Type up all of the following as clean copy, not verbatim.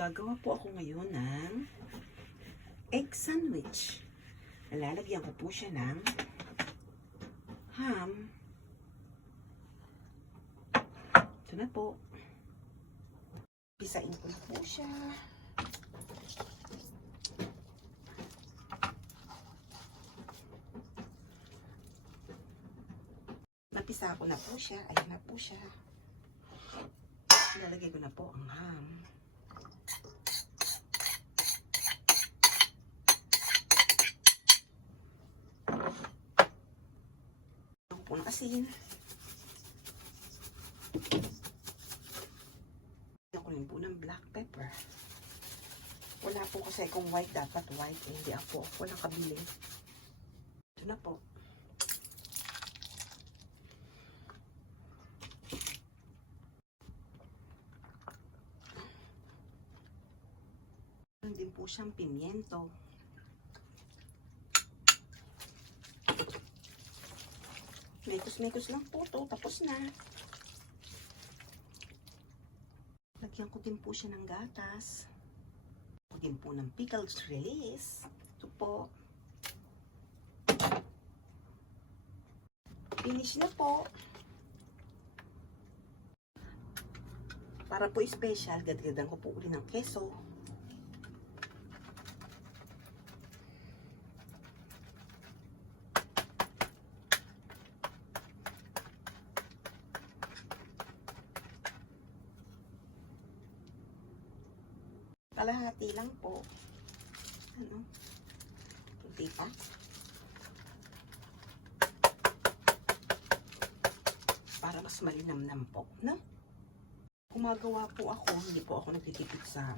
Gagawa po ako ngayon ng egg sandwich. Lalagyan ko po siya ng ham. Ito na po. Pisain ko na po siya. Napisa ko na po siya. Ayan na po siya. Lalagay ko na po ang ham. Ang asin. Lagyan ko rin po ng black pepper. Wala po kasi kung white, dapat white. Hindi ako. Walang kabili. Ito na po. Meron din po siyang pimiento. Mekos-mekos lang po to. Tapos na. Lagyan ko din po siya ng gatas. Lagyan ko din po ng pickled release. Ito po. Finish na po. Para po special, gadgadan ko po uli ng keso. Kalahati lang po. Ano? Kunti pa. Para mas malinamnam po, no? Gumagawa po ako, hindi po ako nagtitipid sa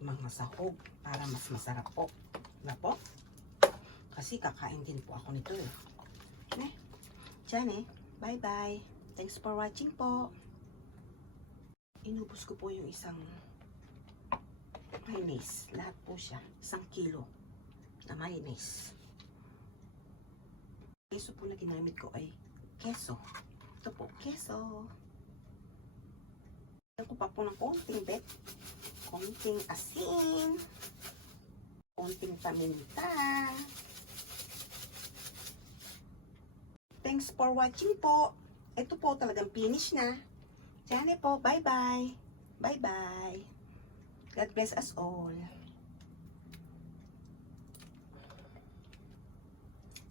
mga sahog para mas masarap po. Diba po? Kasi kakain din po ako nito eh. Diyan eh. Bye-bye. Thanks for watching po. Inubos ko po yung isang mayonnaise. Lahat po siya. 1 kilo na mayonnaise. Keso po na ginamit ko ay keso. Ito po, keso. Lagyan ko pa po ng konting konting asin, konting paminta. Thanks for watching po. Ito po talagang finish na. Diyan po. Bye-bye. Bye-bye. God bless us all.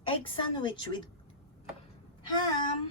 Egg sandwich with ham.